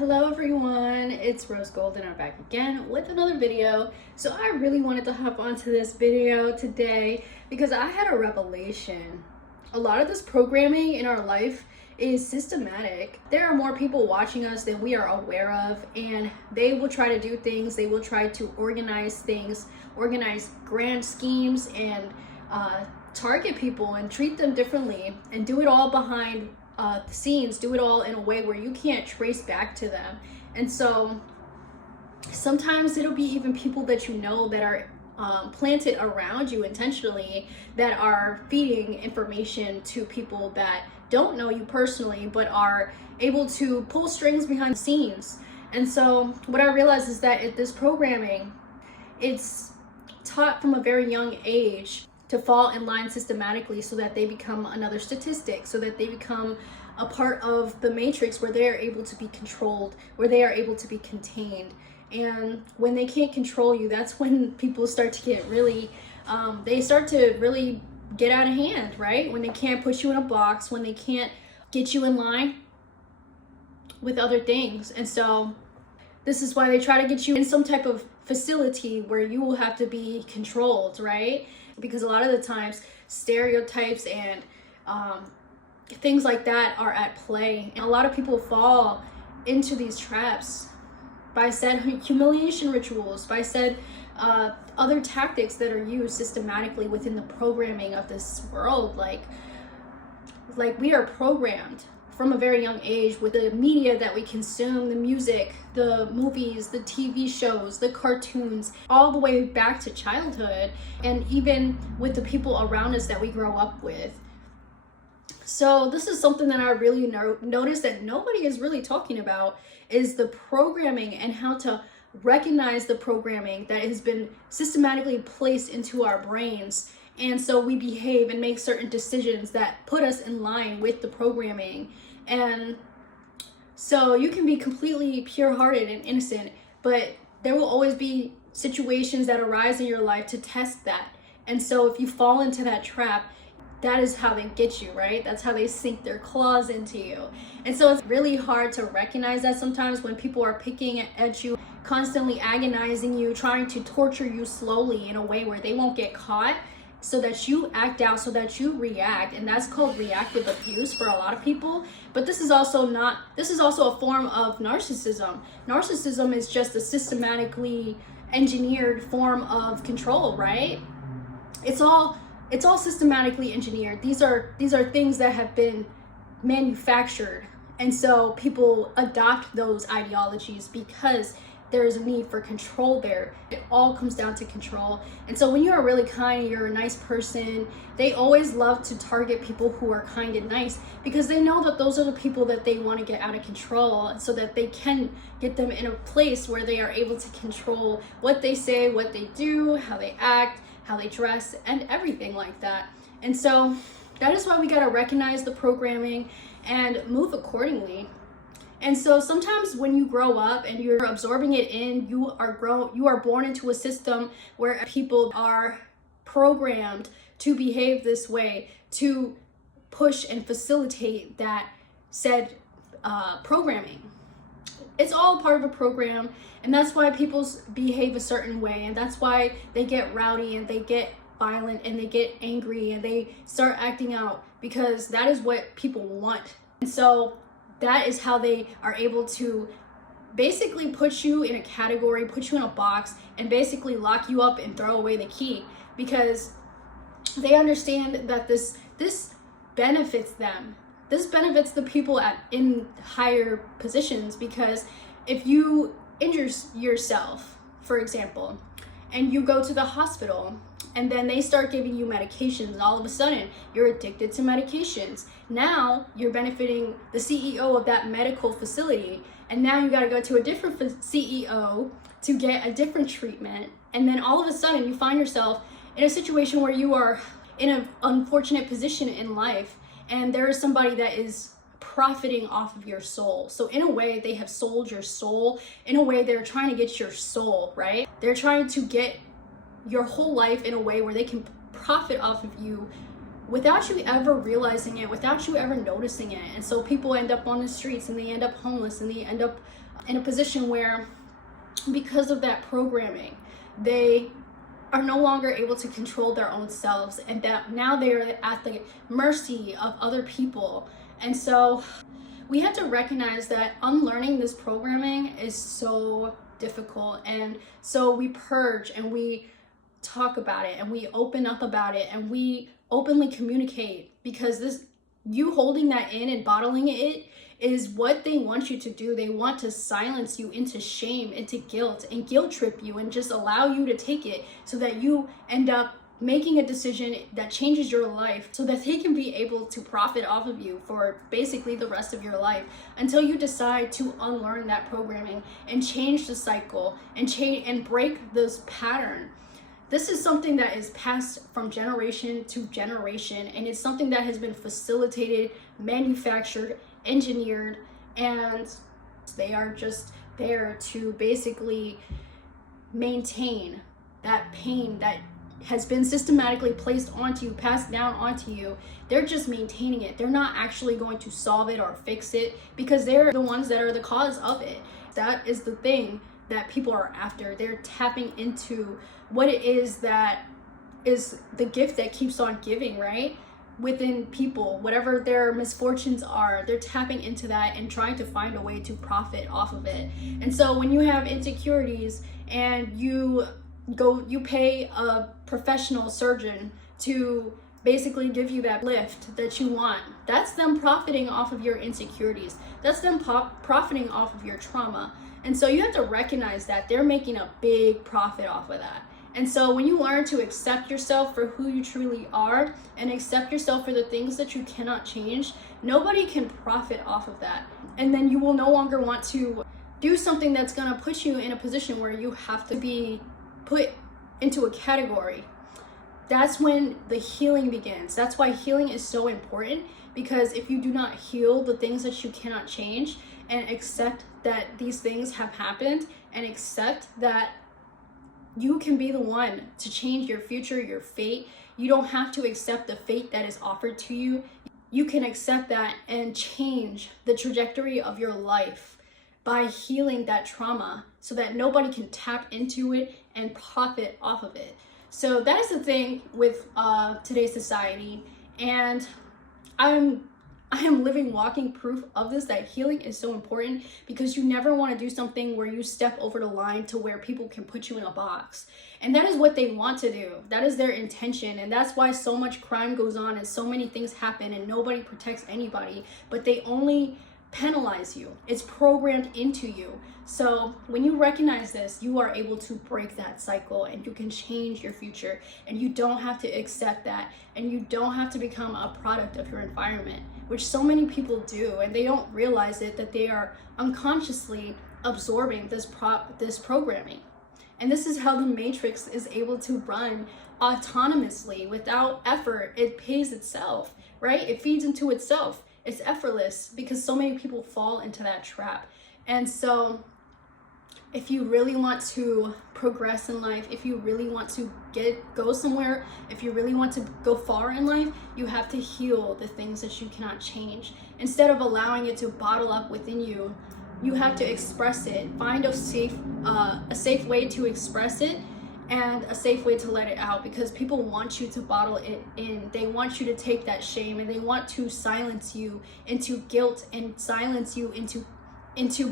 Hello everyone, it's Rose Gold and I'm back again with another video. So I really wanted to hop onto this video today because I had a revelation. A lot of this programming in our life is systematic. There are more people watching us than we are aware of, and they will try to do things, they will try to organize things, organize grand schemes and target people and treat them differently and do it all behind the scenes, do it all in a way where you can't trace back to them. And so sometimes it'll be even people that you know that are planted around you intentionally that are feeding information to people that don't know you personally but are able to pull strings behind the scenes. And so what I realized is that this programming, it's taught from a very young age to fall in line systematically so that they become another statistic, so that they become a part of the matrix where they are able to be controlled, where they are able to be contained. And when they can't control you, that's when people start to get really, they start to really get out of hand, right? When they can't put you in a box, when they can't get you in line with other things. And so this is why they try to get you in some type of facility where you will have to be controlled, right? Because a lot of the times stereotypes and things like that are at play. And a lot of people fall into these traps by said humiliation rituals, by said other tactics that are used systematically within the programming of this world. Like we are programmed from a very young age with the media that we consume, the music, the movies, the TV shows, the cartoons, all the way back to childhood, and even with the people around us that we grow up with. So this is something that I really noticed that nobody is really talking about, is the programming and how to recognize the programming that has been systematically placed into our brains. And so we behave and make certain decisions that put us in line with the programming. And so you can be completely pure-hearted and innocent, but there will always be situations that arise in your life to test that. And so if you fall into that trap, that is how they get you, right? That's how they sink their claws into you. And so it's really hard to recognize that sometimes when people are picking at you, constantly agonizing you, trying to torture you slowly in a way where they won't get caught, so that you act out, so that you react. And that's called reactive abuse for a lot of people. But this is also a form of narcissism. Narcissism is just a systematically engineered form of control, right? It's all systematically engineered. These are things that have been manufactured. And so people adopt those ideologies because there's a need for control there. It all comes down to control. And so when you're really kind, you're a nice person, they always love to target people who are kind and nice because they know that those are the people that they want to get out of control, so that they can get them in a place where they are able to control what they say, what they do, how they act, how they dress, and everything like that. And so that is why we got to recognize the programming and move accordingly. And so sometimes when you grow up and you're absorbing it in, you are born into a system where people are programmed to behave this way, to push and facilitate that said programming. It's all part of a program, and that's why people behave a certain way, and that's why they get rowdy and they get violent and they get angry and they start acting out, because that is what people want. And so that is how they are able to basically put you in a category, put you in a box, and basically lock you up and throw away the key, because they understand that this benefits them. This benefits the people in higher positions, because if you injure yourself, for example, and you go to the hospital and then they start giving you medications, and all of a sudden you're addicted to medications. Now you're benefiting the CEO of that medical facility, and now you got to go to a different CEO to get a different treatment. And then all of a sudden you find yourself in a situation where you are in an unfortunate position in life, and there is somebody that is profiting off of your soul. So in a way, they have sold your soul. In a way, they're trying to get your soul, right? They're trying to get your whole life in a way where they can profit off of you without you ever realizing it, without you ever noticing it. And so people end up on the streets, and they end up homeless, and they end up in a position where, because of that programming, they are no longer able to control their own selves, and that now they're at the mercy of other people. And so we have to recognize that unlearning this programming is so difficult. And so we purge, and we talk about it, and we open up about it, and we openly communicate, because this, you holding that in and bottling it, is what they want you to do. They want to silence you into shame, into guilt, and guilt trip you, and just allow you to take it, so that you end up making a decision that changes your life, so that they can be able to profit off of you for basically the rest of your life, until you decide to unlearn that programming and change the cycle and break this pattern. This is something that is passed from generation to generation, and it's something that has been facilitated, manufactured, engineered, and they are just there to basically maintain that pain that has been systematically placed onto you, passed down onto you. They're just maintaining it. They're not actually going to solve it or fix it, because they're the ones that are the cause of it. That is the thing that people are after. They're tapping into what it is that is the gift that keeps on giving, right? Within people, whatever their misfortunes are, they're tapping into that and trying to find a way to profit off of it. And so when you have insecurities, and you pay a professional surgeon to basically give you that lift that you want, that's them profiting off of your insecurities. That's them profiting off of your trauma. And so you have to recognize that they're making a big profit off of that. And so when you learn to accept yourself for who you truly are, and accept yourself for the things that you cannot change, nobody can profit off of that. And then you will no longer want to do something that's going to put you in a position where you have to be put into a category. That's when the healing begins. That's why healing is so important, because if you do not heal the things that you cannot change, and accept that these things have happened, and accept that you can be the one to change your future, your fate. You don't have to accept the fate that is offered to you. You can accept that and change the trajectory of your life by healing that trauma, so that nobody can tap into it and profit off of it. So that is the thing with today's society. And I am living, walking proof of this, that healing is so important, because you never want to do something where you step over the line to where people can put you in a box. And that is what they want to do. That is their intention. And that's why so much crime goes on, and so many things happen, and nobody protects anybody, but they only penalize you. It's programmed into you. So when you recognize this, you are able to break that cycle, and you can change your future, and you don't have to accept that, and you don't have to become a product of your environment, which so many people do, and they don't realize it, that they are unconsciously absorbing this programming. And this is how the matrix is able to run autonomously without effort. It pays itself, right? It feeds into itself. It's effortless, because so many people fall into that trap. And so if you really want to progress in life, if you really want to go somewhere, if you really want to go far in life, you have to heal the things that you cannot change. Instead of allowing it to bottle up within you, you have to express it. Find a safe way to express it, and a safe way to let it out, because people want you to bottle it in. They want you to take that shame, and they want to silence you into guilt, and silence you into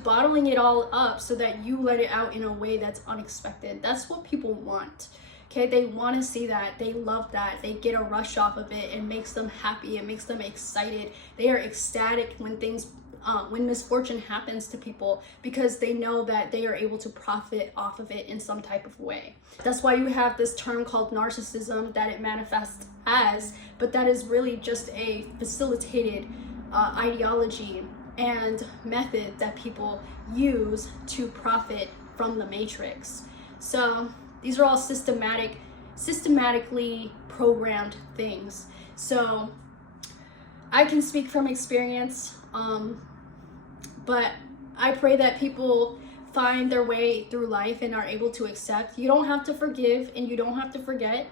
bottling it all up, so that you let it out in a way that's unexpected. That's what people want. Okay, they want to see that. They love that. They get a rush off of it. It makes them happy. It makes them excited. They are ecstatic when misfortune happens to people, because they know that they are able to profit off of it in some type of way. That's why you have this term called narcissism that it manifests as, but that is really just a facilitated ideology and method that people use to profit from the matrix. So these are all systematically programmed things. So I can speak from experience, but I pray that people find their way through life and are able to accept. You don't have to forgive, and you don't have to forget.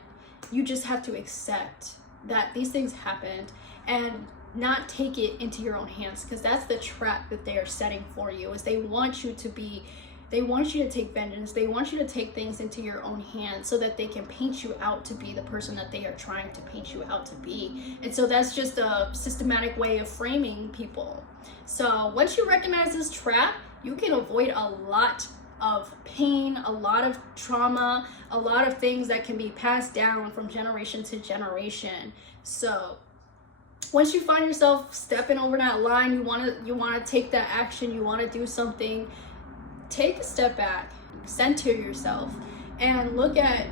You just have to accept that these things happened and not take it into your own hands, because that's the trap that they are setting for you. Is they want you to take vengeance. They want you to take things into your own hands so that they can paint you out to be the person that they are trying to paint you out to be. And so that's just a systematic way of framing people. So once you recognize this trap, you can avoid a lot of pain, a lot of trauma, a lot of things that can be passed down from generation to generation. So once you find yourself stepping over that line, you want to take that action, you want to do something, take a step back, center yourself, and look at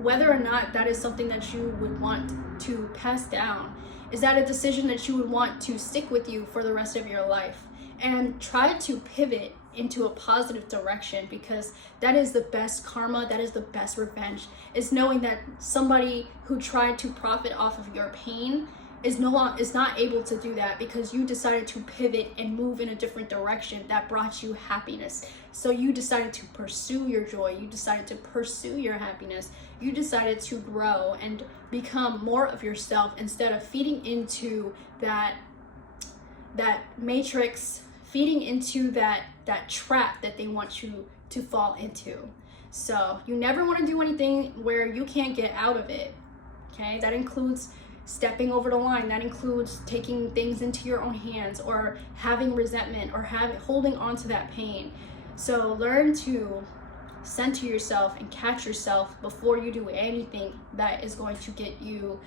whether or not that is something that you would want to pass down. Is that a decision that you would want to stick with you for the rest of your life? And try to pivot into a positive direction, because that is the best karma, that is the best revenge, is knowing that somebody who tried to profit off of your pain is not able to do that because you decided to pivot and move in a different direction that brought you happiness. So you decided to pursue your joy, you decided to pursue your happiness, you decided to grow and become more of yourself instead of feeding into that matrix, feeding into that trap that they want you to fall into. So you never want to do anything where you can't get out of it. Okay, that includes stepping over the line, that includes taking things into your own hands, or having resentment, or holding on to that pain. So learn to center yourself and catch yourself before you do anything that is going to get you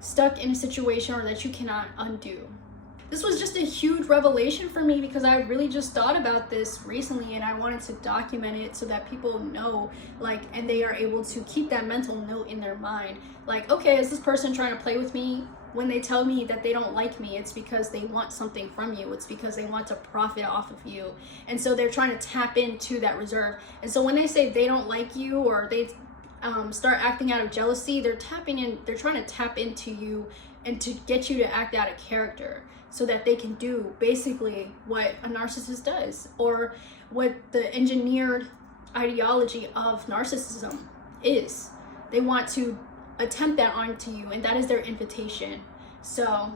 stuck in a situation or that you cannot undo. This was just a huge revelation for me because I really just thought about this recently, and I wanted to document it so that people know, like, and they are able to keep that mental note in their mind. Like, okay, is this person trying to play with me? When they tell me that they don't like me, it's because they want something from you. It's because they want to profit off of you. And so they're trying to tap into that reserve. And so when they say they don't like you, or they start acting out of jealousy, they're trying to tap into you and to get you to act out of character, so that they can do basically what a narcissist does, or what the engineered ideology of narcissism is. They want to attempt that onto you, and that is their invitation. So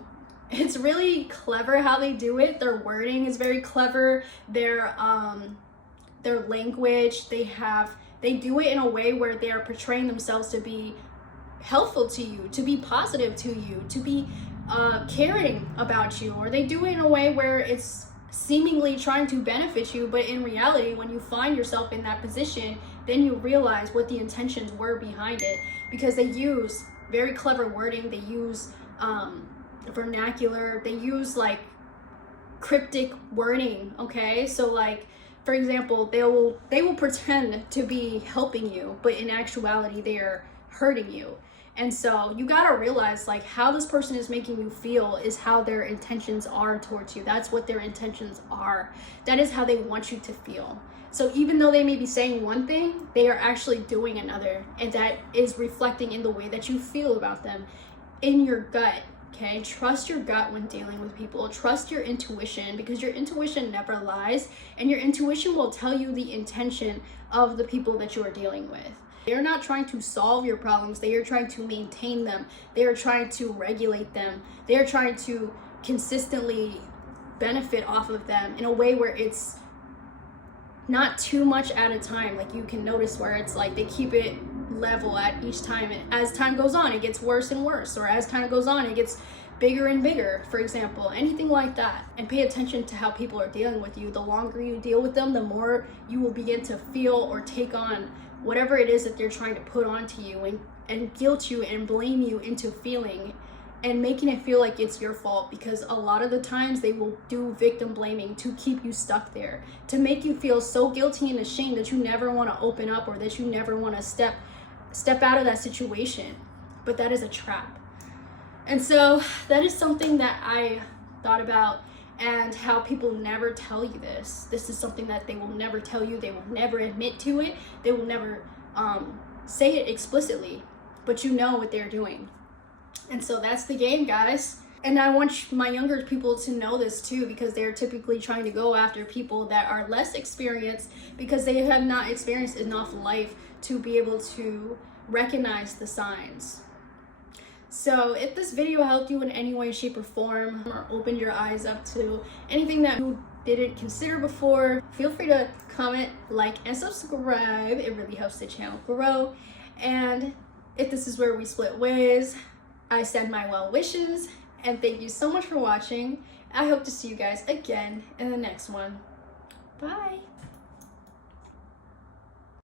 it's really clever how they do it. Their wording is very clever. Their language, they do it in a way where they are portraying themselves to be helpful to you, to be positive to you, to be caring about you, or they do it in a way where it's seemingly trying to benefit you, but in reality, when you find yourself in that position, then you realize what the intentions were behind it, because they use very clever wording, they use vernacular, they use like cryptic wording. Okay, so like, for example, they will pretend to be helping you, but in actuality they are hurting you. And so you gotta realize, like, how this person is making you feel is how their intentions are towards you. That's what their intentions are. That is how they want you to feel. So even though they may be saying one thing, they are actually doing another, and that is reflecting in the way that you feel about them, in your gut. Okay, trust your gut when dealing with people. Trust your intuition, because your intuition never lies, and your intuition will tell you the intention of the people that you are dealing with. They are not trying to solve your problems. They are trying to maintain them. They are trying to regulate them. They are trying to consistently benefit off of them in a way where it's not too much at a time. Like, you can notice where it's like they keep it level at each time, and as time goes on it gets worse and worse, or as time goes on it gets bigger and bigger, for example, anything like that. And pay attention to how people are dealing with you. The longer you deal with them, the more you will begin to feel or take on whatever it is that they're trying to put onto you, and guilt you and blame you into feeling and making it feel like it's your fault, because a lot of the times they will do victim blaming to keep you stuck there, to make you feel so guilty and ashamed that you never want to open up, or that you never want to step out of that situation. But that is a trap. And so that is something that I thought about, and how people never tell you this. This is something that they will never tell you. They will never admit to it. They will never say it explicitly, but you know what they're doing. And so that's the game, guys. And I want my younger people to know this too, because they're typically trying to go after people that are less experienced, because they have not experienced enough life to be able to recognize the signs. So if this video helped you in any way, shape, or form, or opened your eyes up to anything that you didn't consider before, feel free to comment, like, and subscribe. It really helps the channel grow. And if this is where we split ways, I send my well wishes, and thank you so much for watching. I hope to see you guys again in the next one. Bye.